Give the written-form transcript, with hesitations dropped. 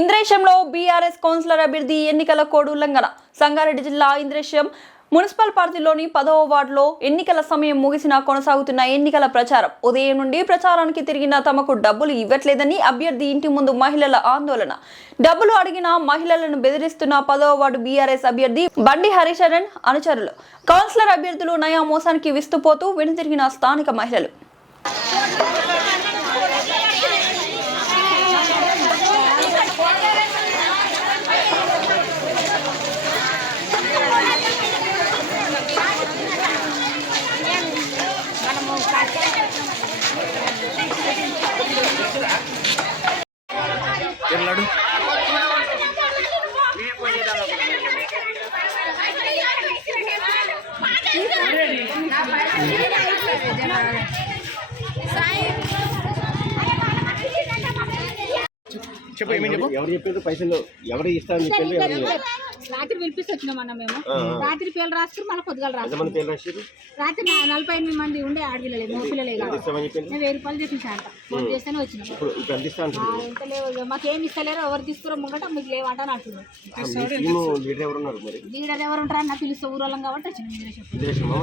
ఇంద్రేశంలో BRS councillor అభ్యర్థి ఎన్నికల code ఉల్లంఘన. సంగారెడ్డి జిల్లా ఇంద్రేశం మున్సిపల్ పరిధిలోని 10వ వార్డులో ఎన్నికల సమయం ముగిసినా కొనసాగుతున్న ఎన్నికల ప్రచారం. ఉదయం నుండి ప్రచారానికి తిరిగినా తమకు డబ్బులు ఇవ్వట్లేదని అభ్యర్థి ఇంటి ముందు మహిళల ఆందోళన. డబ్బులు అడిగిన మహిళలను బెదిరిస్తున్న 10వ వార్డు బీఆర్ఎస్ అభ్యర్థి బండి హరిశరణ్ అనుచరులు. కౌన్సిలర్ అభ్యర్థులు నయా మోసానికి విస్తుపోతూ వెనుతిరిగిన స్థానిక మహిళలు. ఎవరు చెప్పారు పైసలు ఎవరు ఇస్తారని చెప్పారు? రాత్రి పిలిపిస్తే వచ్చినామన్నా మేము. రాత్రి పేర్లు రాస్తారు, మళ్ళీ పొద్దుగాలు రాస్తారు. రాత్రి 48 మంది ఉండే ఆడపిల్లలే, మగ పిల్లలే కాదు. నేను 1000 రూపాయలు చెప్పించాను, ఫోన్ చేస్తేనే వచ్చినాం. ఎంత లేవు, మాకేం ఇస్తలేరు, ఎవరు తీసుకురా ముంగట మీకు లేవంట అని అంటున్నారు. లీడర్ ఎవరు ఉంటారన్న పిలుస్తే ఊరోళ్ళం కాబట్టి వచ్చినాం.